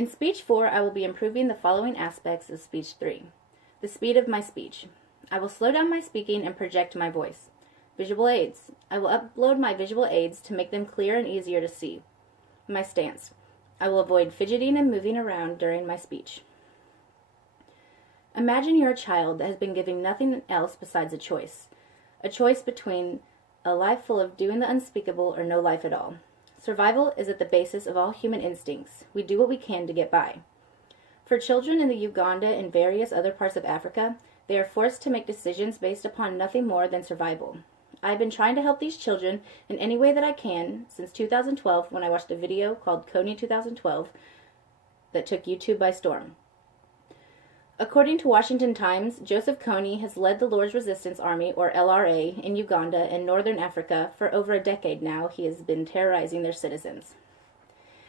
In Speech 4, I will be improving the following aspects of Speech 3. The speed of my speech. I will slow down my speaking and project my voice. Visual aids. I will upload my visual aids to make them clear and easier to see. My stance. I will avoid fidgeting and moving around during my speech. Imagine you're a child that has been given nothing else besides a choice between a life full of doing the unspeakable or no life at all. Survival is at the basis of all human instincts. We do what we can to get by. For children in the Uganda and various other parts of Africa, they are forced to make decisions based upon nothing more than survival. I've been trying to help these children in any way that I can since 2012 when I watched a video called Kony 2012 that took YouTube by storm. According to Washington Times, Joseph Kony has led the Lord's Resistance Army, or LRA, in Uganda and northern Africa for over a decade now. He has been terrorizing their citizens.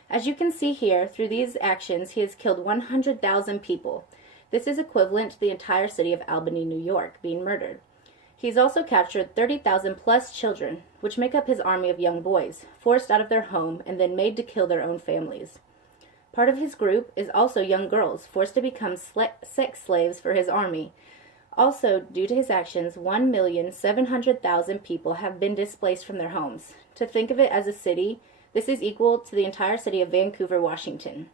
As you can see here, through these actions, he has killed 100,000 people. This is equivalent to the entire city of Albany, New York, being murdered. He's also captured 30,000 plus children, which make up his army of young boys, forced out of their home and then made to kill their own families. Part of his group is also young girls, forced to become sex slaves for his army. Also, due to his actions, 1,700,000 people have been displaced from their homes. To think of it as a city, this is equal to the entire city of Vancouver, Washington.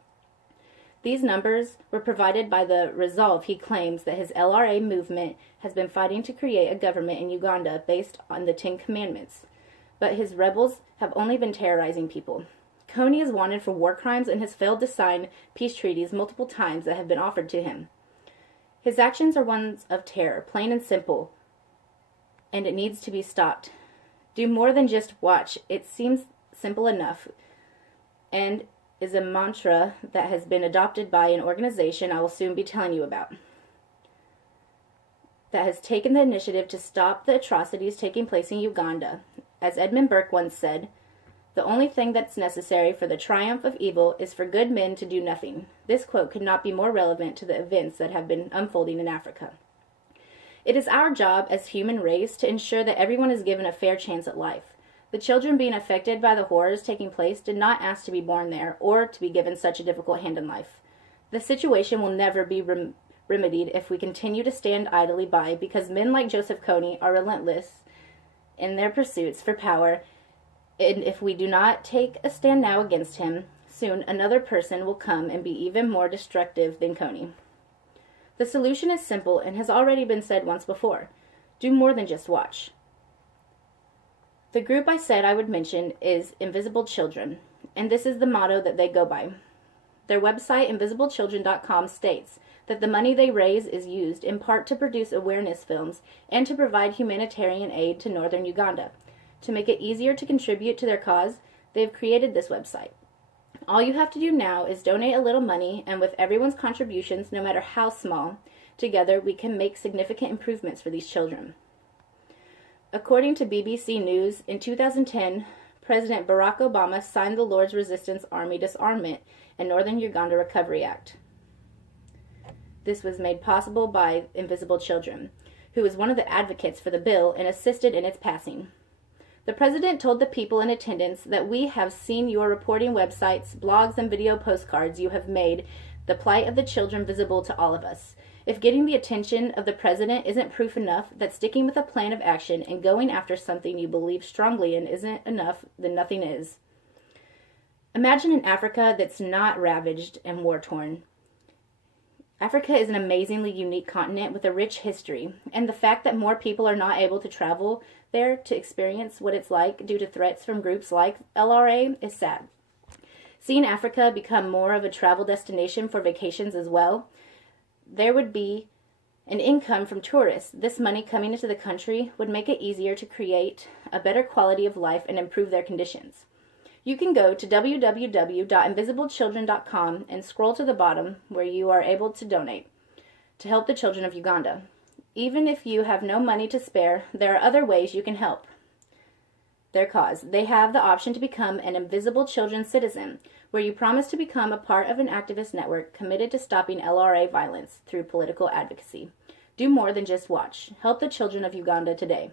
These numbers were provided by the resolve he claims that his LRA movement has been fighting to create a government in Uganda based on the Ten Commandments. But his rebels have only been terrorizing people. Kony is wanted for war crimes and has failed to sign peace treaties multiple times that have been offered to him. His actions are ones of terror, plain and simple, and it needs to be stopped. Do more than just watch. It seems simple enough, and is a mantra that has been adopted by an organization I will soon be telling you about, that has taken the initiative to stop the atrocities taking place in Uganda. As Edmund Burke once said, "The only thing that's necessary for the triumph of evil is for good men to do nothing." This quote could not be more relevant to the events that have been unfolding in Africa. It is our job as human race to ensure that everyone is given a fair chance at life. The children being affected by the horrors taking place did not ask to be born there or to be given such a difficult hand in life. The situation will never be remedied if we continue to stand idly by, because men like Joseph Kony are relentless in their pursuits for power. And if we do not take a stand now against him, soon another person will come and be even more destructive than Kony. The solution is simple and has already been said once before. Do more than just watch. The group I said I would mention is Invisible Children, and this is the motto that they go by. Their website, InvisibleChildren.com, states that the money they raise is used in part to produce awareness films and to provide humanitarian aid to northern Uganda. To make it easier to contribute to their cause, they have created this website. All you have to do now is donate a little money, and with everyone's contributions, no matter how small, together we can make significant improvements for these children. According to BBC News, in 2010, President Barack Obama signed the Lord's Resistance Army Disarmament and Northern Uganda Recovery Act. This was made possible by Invisible Children, who was one of the advocates for the bill and assisted in its passing. The president told the people in attendance that we have seen your reporting websites, blogs, and video postcards you have made the plight of the children visible to all of us. If getting the attention of the president isn't proof enough that sticking with a plan of action and going after something you believe strongly in isn't enough, then nothing is. Imagine an Africa that's not ravaged and war-torn. Africa is an amazingly unique continent with a rich history, and the fact that more people are not able to travel there to experience what it's like due to threats from groups like LRA is sad. Seeing Africa become more of a travel destination for vacations as well, there would be an income from tourists. This money coming into the country would make it easier to create a better quality of life and improve their conditions. You can go to www.invisiblechildren.com and scroll to the bottom where you are able to donate to help the children of Uganda. Even if you have no money to spare, there are other ways you can help their cause. They have the option to become an Invisible Children citizen, where you promise to become a part of an activist network committed to stopping LRA violence through political advocacy. Do more than just watch. Help the children of Uganda today.